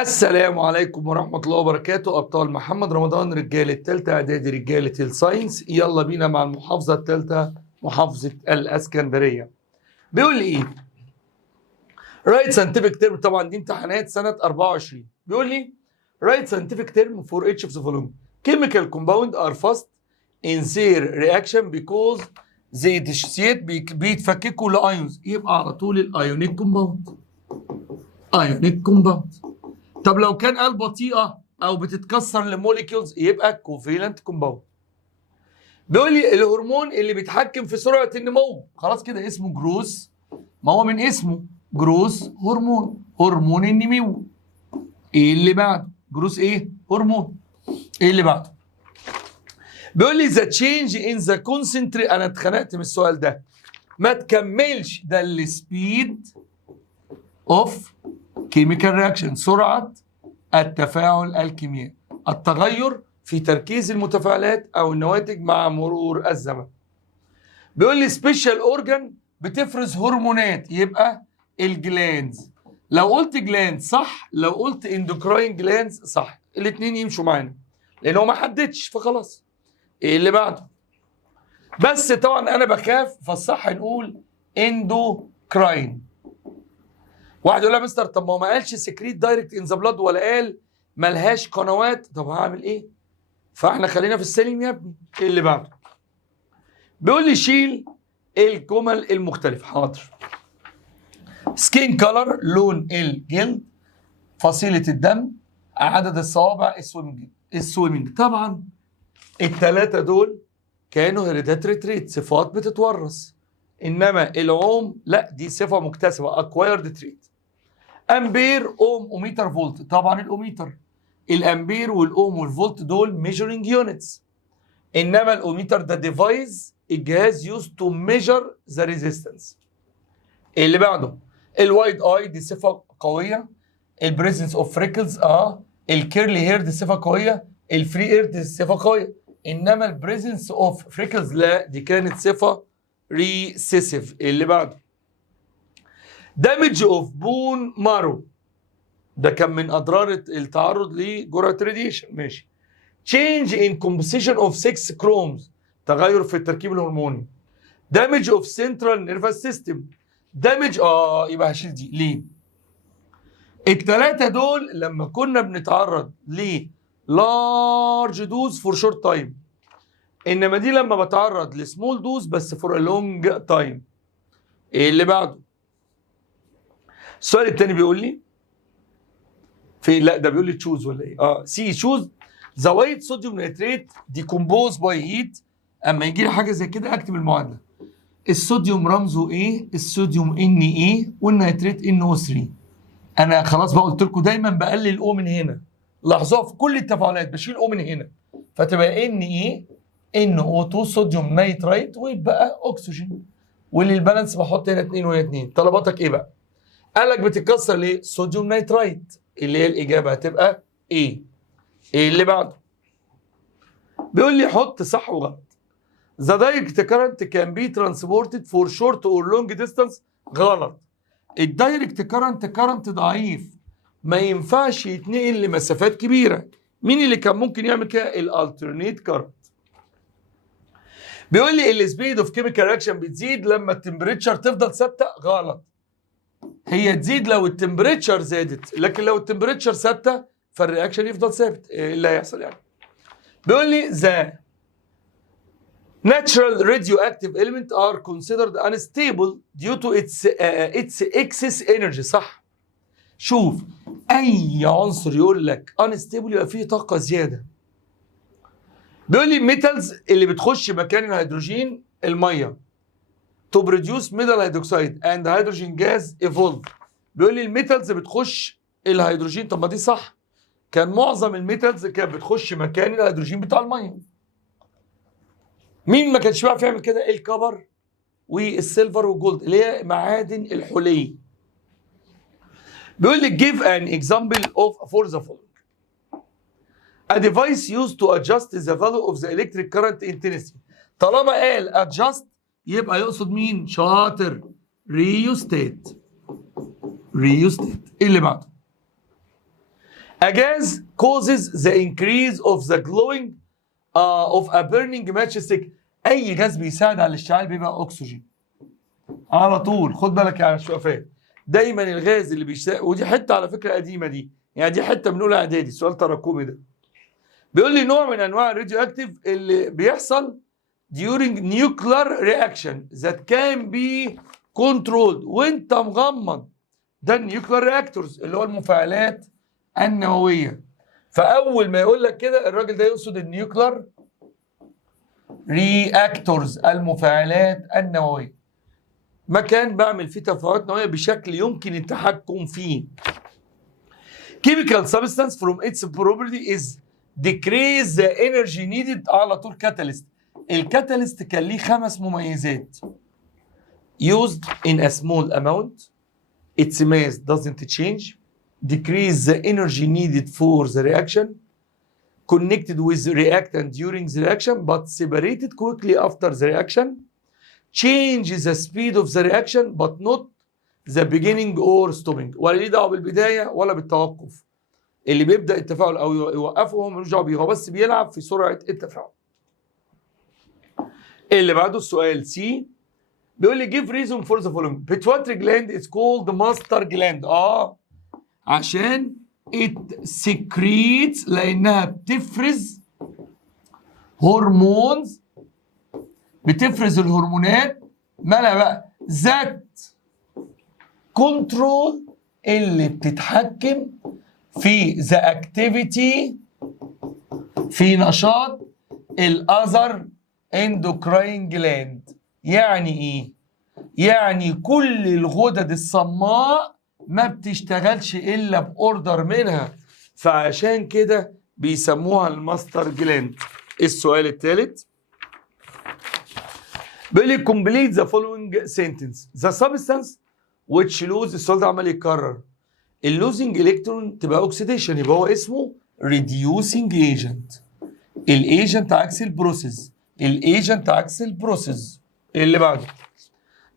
السلام عليكم ورحمة الله وبركاته. أبطال محمد رمضان، رجالة تالتة إعدادي، رجالة الساينس. يلا بينا مع المحافظة التالتة، محافظة الإسكندرية. بيقول لي إيه؟ رايت ساينتفك تيرم، طبعا دي امتحانات سنة 24. بيقول لي رايت ساينتفك تيرم فور each of the following chemical compound are fast in their reaction because they dissociate، بيتفككوا لأيونز. يبقى على طول الأيونيك كومباوند. أيونيك كومباوند. طب لو كان قال بطيئه او بتتكسر لموليكيولز يبقى كوفيلنت كومباوند. بيقول لي الهرمون اللي بيتحكم في سرعه النمو، خلاص كده اسمه جروث، ما هو من اسمه جروث هرمون، هرمون النمو. ايه اللي بعده؟ جروث ايه؟ هرمون. ايه اللي بعده؟ بيقول لي ذا تشينج ان ذا كونسنتري. انا اتخنقت من السؤال ده، ما تكملش. ده السبيد اوف كيميكال رياكشن، سرعه التفاعل الكيميائي، التغير في تركيز المتفاعلات او النواتج مع مرور الزمن. بيقول لي سبيشال اورجان بتفرز هرمونات، يبقى الجلاندز. لو قلت جلاند صح، لو قلت اندوكراين جلاندز صح، الاثنين يمشوا معانا لان هو ما حددش فخلاص. ايه اللي بعده؟ بس طبعا انا بخاف، فالصح نقول اندوكراين. واحد يقول لها مستر طب ما هو ما قالش سكريت دايركت ان ذا بلاد ولا قال ملهاش قنوات، طب هعمل ايه؟ فاحنا خلينا في السليم يا ابني. ايه اللي بعده؟ بيقول لي شيل الجمل المختلفه. حاضر. سكين كولر، لون الجلد، فصيله الدم، عدد الصوابع، السويمنج. طبعا الثلاثه دول كانوا هيريداتري تريت، صفات بتتورث. انما العوم لا، دي صفه مكتسبه، اكوايرد تريت. امبير، اوم، اوميتر، فولت. طبعا الاوميتر، الامبير والاوم والفولت دول ميجرنج يونتس، انما الاوميتر ده ديفايس، الجهاز يوز تو ميجر ذا ريزيستنس. اللي بعده الوايد اي، دي صفه قويه. البريزنس اوف فريكلز، الكيرلي هير دي صفه قويه. الفري اير دي صفه قويه، انما البريزنس اوف فريكلز لا، دي كانت صفه ريسيسيف. اللي بعده دامج اوف بون مارو، ده كان من اضرار التعرض لجرعه راديشن. ماشي. change in composition of 6 chromes، تغير في التركيب الهرموني. damage of central nervous system، damage يبقى هشيل دي. ليه؟ الثلاثه دول لما كنا بنتعرض ل large dose for short time، انما دي لما بتعرض لسمول دوز بس for a long time. ايه اللي بعده؟ السؤال الثاني بيقول لي في، لا ده بيقول لي تشوز ولا ايه؟ سي تشوز ذا وايت صوديوم نيتريت ديكومبوز باي هيت. اما يجي لي حاجه زي كده اكتب المعادله. الصوديوم رمزه ايه؟ الصوديوم ان ايه، والنيتريت ان او 3. انا خلاص بقى قلت لكم دايما بقلل او من هنا، لاحظوها في كل التفاعلات بشيل او من هنا، فتبقى ان ايه، ان او 2 صوديوم نيتريت، ويبقى اكسجين. وللبالانس بحط هنا 2 وهنا 2. طلباتك ايه بقى؟ قال لك بتتكسر ليه؟ صوديوم نيتريت، اللي هي الاجابه هتبقى ايه. ايه اللي بعده؟ بيقول لي حط صح وغلط. The direct current can be transported for short or long distance. غلط. الدايركت كارنت ضعيف، ما ينفعش يتنقل لمسافات كبيره. مين اللي كان ممكن يعمل كده؟ الالترنيت كارنت. بيقول لي السبيد اوف كيميكال رياكشن بتزيد لما التمبريتشر تفضل ثابته. غلط. هي تزيد لو التمبريتشر زادت، لكن لو التمبريتشر ثابته فالرياكشن يفضل ثابت. ايه اللي هيحصل يعني؟ بيقول لي the natural radioactive element are considered unstable due to its excess energy. صح. شوف، اي عنصر يقول لك unstable يبقى فيه طاقه زياده. بيقول لي metals اللي بتخش مكان الهيدروجين، الميه to produce metal hydroxide and hydrogen gas evolve. بيقول لي الميتالز بتخش الهيدروجين. طب ما دي صح، كان معظم الميتالز كانت بتخش مكان الهيدروجين بتاع الميه. مين ما كانش بيعرف يعمل كده؟ الكبر والسيلفر والجولد، اللي هي معادن الحلي. بيقول لي give an example of for the following a device used to adjust the value of the electric current intensity. طالما قال adjust يبقى يقصد مين؟ شاطر. ريوستات. ريوستات. ايه اللي بعده؟ A gas causes the increase of the glowing of a burning matchstick. اي غاز بيساعد على الاشتعال بيبقى اكسجين على طول. خد بالك يا شوفان، دايما الغاز اللي بيشتغل، ودي حته على فكره قديمه دي، يعني دي حته من اولى اعدادي، سؤال تراكمي ده. بيقول لي نوع من انواع الراديو اكتيف اللي بيحصل during nuclear reaction that can be controlled وانت مغمض، ده النيوكلير رياكتورز اللي هو المفاعلات النوويه. فاول ما يقول لك كده الراجل ده يقصد النيوكلير رياكتورز، المفاعلات النوويه، مكان بعمل فيه تفاعلات نوويه بشكل يمكن التحكم فيه. chemical substance from its property is decrease the energy needed. على طول كاتاليست. الكاتاليست كان ليه 5 مميزات: used in a small amount, its mass doesn't change, decrease the energy needed for the reaction, connected with the reactant during the reaction but separated quickly after the reaction, change the speed of the reaction but not the beginning or stopping. ولا ليه دعوه بالبدايه ولا بالتوقف. اللي بيبدا التفاعل او يوقفه هو ملوش دعوه بيه، هو بس بيلعب في سرعه التفاعل. اللي بعده السؤال سي بيقول لي give reason for the following. pituitary gland is called master gland. عشان it secretes، لانها بتفرز هرمونز، بتفرز الهرمونات مالها بقى؟ ذات كنترول، اللي بتتحكم في ذا اكتيفيتي، في نشاط الاذر اندوكراين جلاند. يعني ايه؟ يعني كل الغدد الصماء ما بتشتغلش الا باوردر منها، فعشان كده بيسموها الماستر جلاند. السؤال الثالث بيقول لي complete the following sentence. the substance which lose، السؤال ده عمال يتكرر، اللوزنج الكترون تبقى اوكسيديشن، يبقى هو اسمه reducing agent. الايجنت عكس البروسيس، الايجنت عكس البروسيس. اللي بعده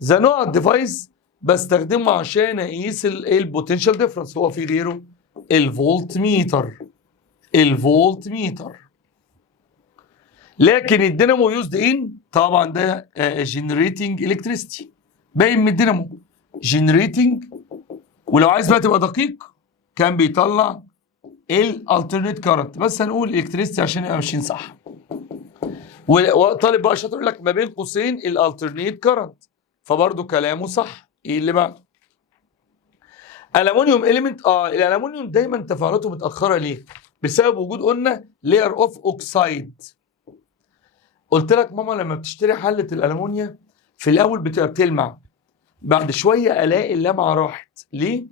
the نوع ديفايس بستخدمه عشان اقيس البوتنشال ديفرنس، هو في غيره الفولت ميتر، الفولت ميتر. لكن الدينامو يوزد ان، طبعا ده جنريتنج الكتريستي، باين من الدينامو جنريتنج. ولو عايز بقى تبقى دقيق كان بيطلع الالترنيت كارنت، بس هنقول الكتريستي عشان يبقى ماشيين صح. وطالب بقى شاطر يقول لك ما بين قوسين الالترنيت كارنت، فبرضه كلامه صح. ايه اللي بعده؟ الومنيوم اليمنت. الالومنيوم دايما تفاعلاته متاخره ليه؟ بسبب وجود قلنا لاير اوف اوكسايد. قلت لك ماما لما بتشتري حله الالومنيا في الاول بتبقى بتلمع، بعد شويه الاقي اللمعه راحت. ليه؟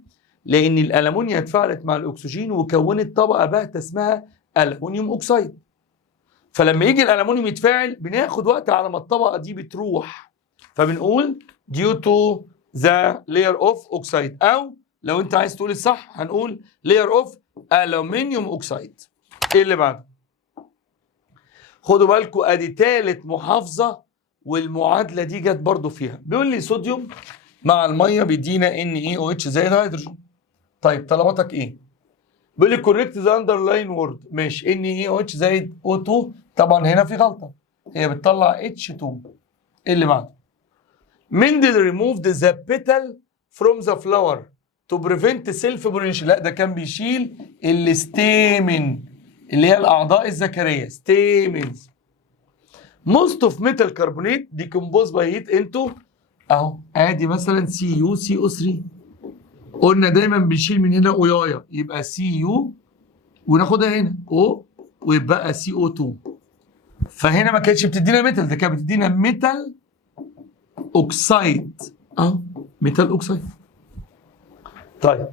لان الالومنيا اتفاعلت مع الاكسجين وكونت طبقه باهته اسمها الومنيوم اوكسايد. فلما يجي الالومنيوم يتفاعل بناخد وقت على ما الطبقه دي بتروح، فبنقول due to the layer of oxide، او لو انت عايز تقول الصح هنقول layer of aluminium oxide. ايه اللي بعده؟ خدوا بالكم ادي ثالث محافظه والمعادله دي جت برضو فيها. بيقول لي صوديوم مع الميه بيدينا NaOH زائد هيدروجين. طيب طلباتك ايه؟ بيقول لي كوريكت ذا اندرلاين وورد. ماشي، NaOH زائد O2، طبعا هنا في غلطه، هي بتطلع H2. ايه اللي بعده؟ مندل removed the petal from the flower to prevent self pollination. لا ده كان بيشيل الستيمن اللي هي الاعضاء الذكريه، ستيمنز. most of metal carbonate decompose by heat into، اهو ادي مثلا CuCO3. قلنا دايما بنشيل من هنا اويايا يبقى Cu وناخدها هنا O ويبقى CO2. فهنا ما كانتش بتدينا ميتال، ده كانت بتدينا ميتال اوكسايد، ميتال اوكسايد. طيب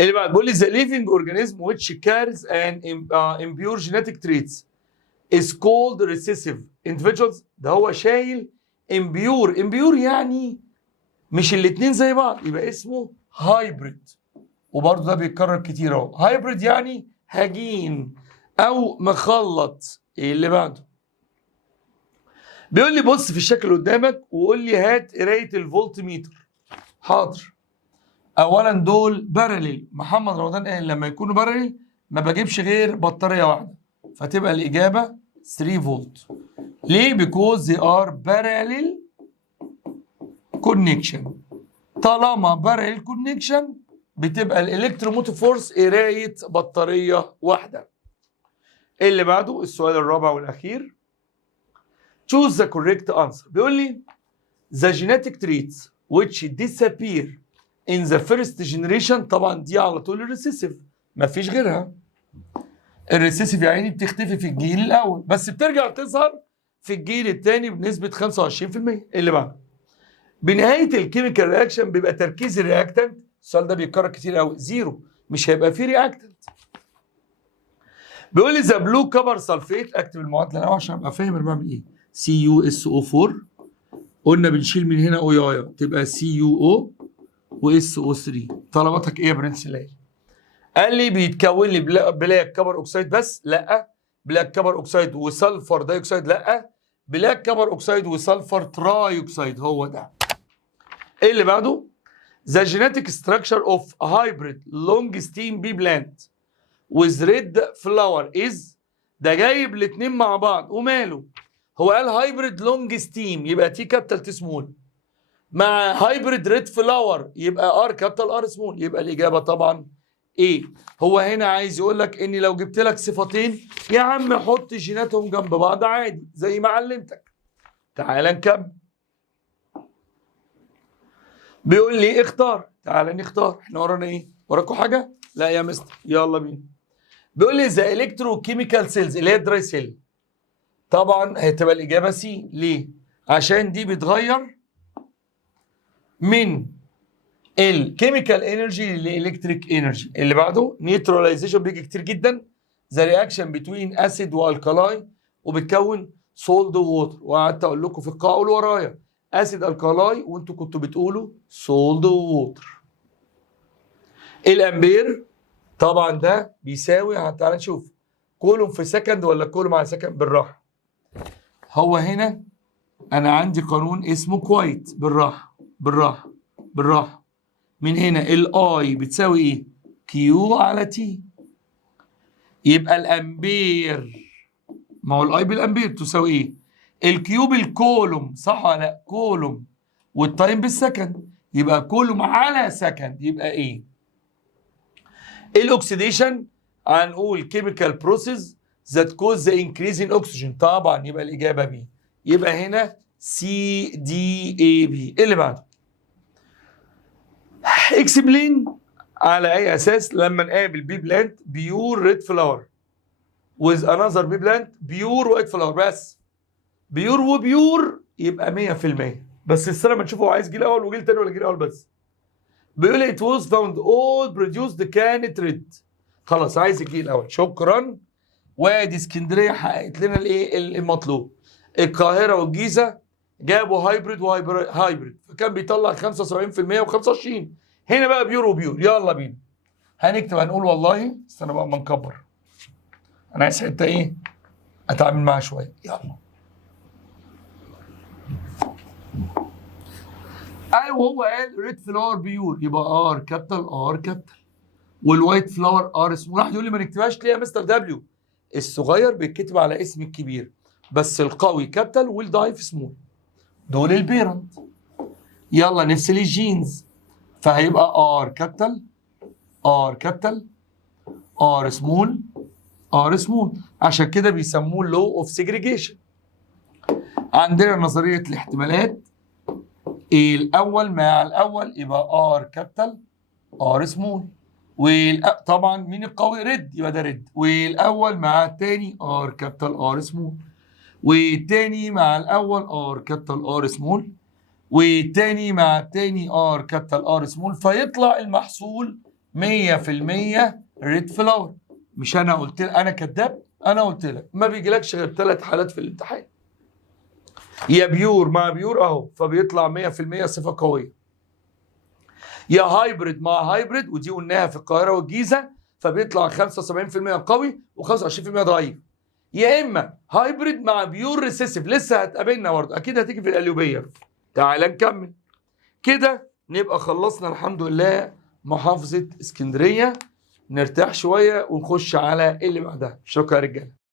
اللي بعد بيقول لي the living organism which carries an impure genetic traits is called recessive individuals. ده هو شايل impure يعني مش الاثنين زي بعض، يبقى اسمه هايبريد. وبرضه ده بيتكرر كتير اهو، هايبريد يعني هجين او مخلط. ايه اللي بعده؟ بيقول لي بص في الشكل قدامك وقول لي هات قرايه الفولت ميتر. حاضر. اولا دول باراليل، محمد رمضان قال لما يكونوا باراليل ما بجيبش غير بطاريه واحده، فتبقى الاجابه 3 فولت. ليه؟ because they are parallel connection. طالما parallel connection بتبقى الالكتروموتيف فورس قرايه بطاريه واحده. اللي بعده السؤال الرابع والاخير. choose the correct answer. بيقول لي the genetic traits which disappear in the first generation. طبعا دي على طول الريسيسيف، مفيش غيرها. الريسيسيف يا عيني بتختفي في الجيل الاول بس بترجع تظهر في الجيل الثاني بنسبه 25%. اللي بعده بنهايه الكيميكال رياكشن بيبقى تركيز الرياكتنت، السؤال ده بيتكرر كتير قوي، زيرو، مش هيبقى فيه رياكتنت. بيقول لي ذا بلو كبر سلفيت، اكتب المعادله الاول عشان ابقى فاهم انا بعمل ايه. CuSO4 قلنا بنشيل من هنا او يايا تبقى CuO وSO3. طلباتك ايه يا برنس ليلى؟ قال لي بيتكون لي بلاك كبر اوكسيد بس، لا. بلاك كبر اوكسيد وسلفر داي اوكسيد، لا. بلاك كبر اوكسيد وسلفر تراي اوكسيد، هو ده. ايه اللي بعده؟ The genetic structure of a hybrid long stem pea plant with red flower is. ده جايب الاثنين مع بعض وماله؟ هو قال هايبريد لونج ستيم يبقى تي كابيتال تي سمول، مع هايبريد ريد فلاور يبقى ار كابيتال ار سمول، يبقى الاجابه طبعا ايه. هو هنا عايز يقول لك ان لو جبت لك صفتين يا عم حط جيناتهم جنب بعض عادي زي ما علمتك. تعال نكمل. بيقول لي اختار، تعال نختار. احنا ورانا ايه؟ وراكوا حاجه؟ لا يا مستر، يلا بينا. بيقول لي ذا الكتروكيميكال سيلز اللي هي الدراي سيل، طبعا هتبقى الاجابه سي. ليه؟ عشان دي بتغير من الكيميكال انرجي للالكتريك انرجي. اللي بعده نيوتراليزيشن بيجي كتير جدا، ذا رياكشن بتوين اسيد والكالاي وبتكون سولد ووتر، وقعدت اقول لكم في القاعه قولوا ورايا اسيد الكالاي وانتوا كنتوا بتقولوا سولد ووتر. الامبير طبعا ده بيساوي، تعال نشوف كولوم في سكند ولا كولوم على سكند. بالراحه، هو هنا انا عندي قانون اسمه كويت. بالراحه بالراحه بالراحه. من هنا الاي بتساوي ايه؟ كيو على تي. يبقى الامبير، ما هو الاي بالامبير تساوي ايه؟ الكيو بالكولوم، صح ولا لا؟ كولوم والتايم بالسكند، يبقى كولوم على سكند، يبقى ايه؟ الاكسيديشن هنقول كيميكال بروسيس ذات كوز ذا انكريز ان اوكسجين، طبعا يبقى الاجابه بي. يبقى هنا سي دي اي بي. اللي بعده اكسبلين على اي اساس لما نقابل بي بلانت بيور ريد فلاور ويز انذر بي بلانت بيور وايت فلاور، بس بيور وبيور يبقى 100%. بس السنه ما تشوفه هو عايز جيل اول وجيل تاني ولا جيل اول بس. بيقول لي it was found all produced كانت ريد. خلاص عايز الجيل الاول، شكرا. وادي اسكندريه حققت لنا الايه المطلوب. القاهره والجيزه جابوا هايبريد وهايبريد فكان بيطلع 75% و25. هنا بقى بيور وبيور. يلا بينا هنكتب، هنقول والله استنى بقى اما نكبر، انا عايز حته ايه اتعامل معاها شويه. يلا ايوه هو قال ريد فلاور بيور يبقى ار كابيتال ار كابيتال، والوايت فلاور ار سمول. واحد يقول لي ما نكتبهاش ليه يا مستر دبليو؟ الصغير بيتكتب على اسم الكبير، بس القوي كابيتال والضعيف سمول، دول البيرنت. يلا نفصل الجينز، فهيبقى ار كابيتال ار كابيتال ار سمول ار سمول، عشان كده بيسموه لو اوف سيجريجيشن. عندنا نظريه الاحتمالات، الاول مع الاول يبقى ار كابيتال ار سمول، طبعا مين القوي؟ ريد، يبقى ده ريد. والاول مع الثاني ار كابيتال ار سمول، والثاني مع الاول ار كابيتال ار سمول، والثاني مع الثاني ار كابيتال ار سمول، فيطلع المحصول 100% ريد فلاور. مش انا قلت لك انا كذاب؟ انا قلت لك ما بيجيلكش غير 3 حالات في الامتحان، يا بيور مع بيور اهو فبيطلع 100% صفه قويه، يا هايبريد مع هايبريد ودي قلناها في القاهره والجيزه فبيطلع 75% قوي و25% ضعيف، يا اما هايبريد مع بيور ريسيسيف لسه هتقابلنا برضه اكيد هتيجي في القليوبيه. تعال نكمل كده نبقى خلصنا الحمد لله محافظه اسكندريه نرتاح شويه ونخش على اللي بعدها. شكرا يا رجاله.